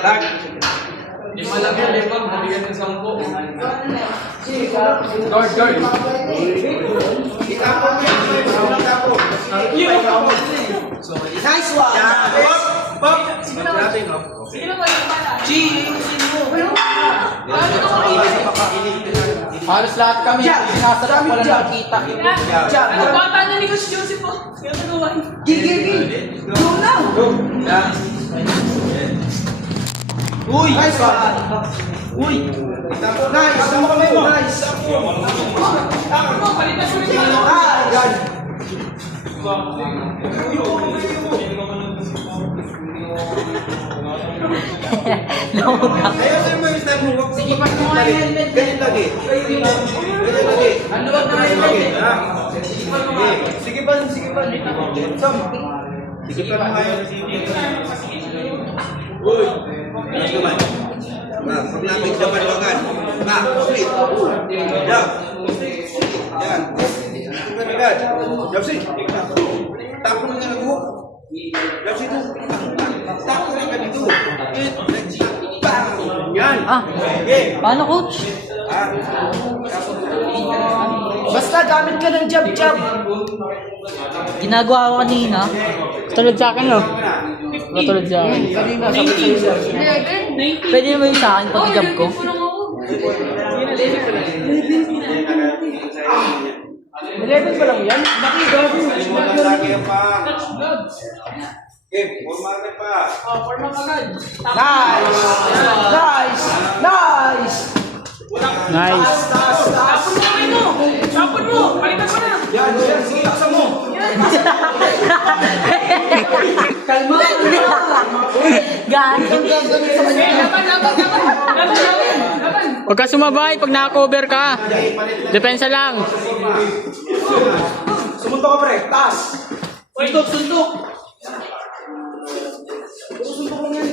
Tag. Lima lang yan, lima. Nabigyan ng sampo. Guard, guard. Itapon mo yan. Itapon. Nice one! Yan. Pop! Pop! Sige lang kayo, para. G, ayusin mo. Halos lahat kami. Sinasarap wala Jab. nakikita. Jab. Ano, bata na ni Coach Joseph po. Kaya magawan. G, G, G. Go now! Uy! Nice one! Uy! Nice! Tama kami mo! Nice! Ano, ano. Ah! Yan! Kaya sa'yo mo yung step mo. Sige, pag mo nga yung helmet. Ganyan lagi. Ganyan lagi. Ang luwag na yung Lagi. helmet. Ha? Sige. Sige pa, sige pa. Sige pa nga yun. Ma, pag natin sa panawagan. Ma, split. Jab. Yan. Agad. Jab si. Tapo na nga nag-hook. Jab si to. Tapo na nga dito. Bang! Yan. Ah. Paano, coach? Ah. Basta gamit ka ng jab-jab. Ginagawa ko kanina. Tulad sa akin, no? Tulad sa akin. Pwede naman yung sa akin pag ko. Puro mo ako. Eleven pa lang yan? Laki, gabi. Yan pa. Game, more market pa. Oh, forma ka agad. Nice! Nice! Nice! Nice. Eh. Laban. Huwag ka sumabay pag naka-cover ka. Depensa lang. Sumunto ka pre, taas! Suntok, suntok! Puro suntok lang yan.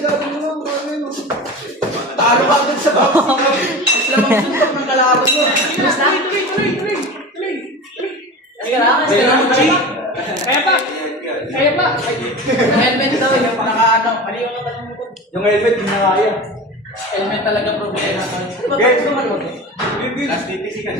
Talo ka agad sa boxing. Lamang suntok ng kalaban mo. Tuloy. Tuloy. Kaya mo, G. Kaya pa. Kaya pa. Helmet daw, yung naka-ano. Ano yung nakalimukod? Yung helmet, hindi na kaya. Helmet talaga problema. Okay. Ano ba? Last DPC ka.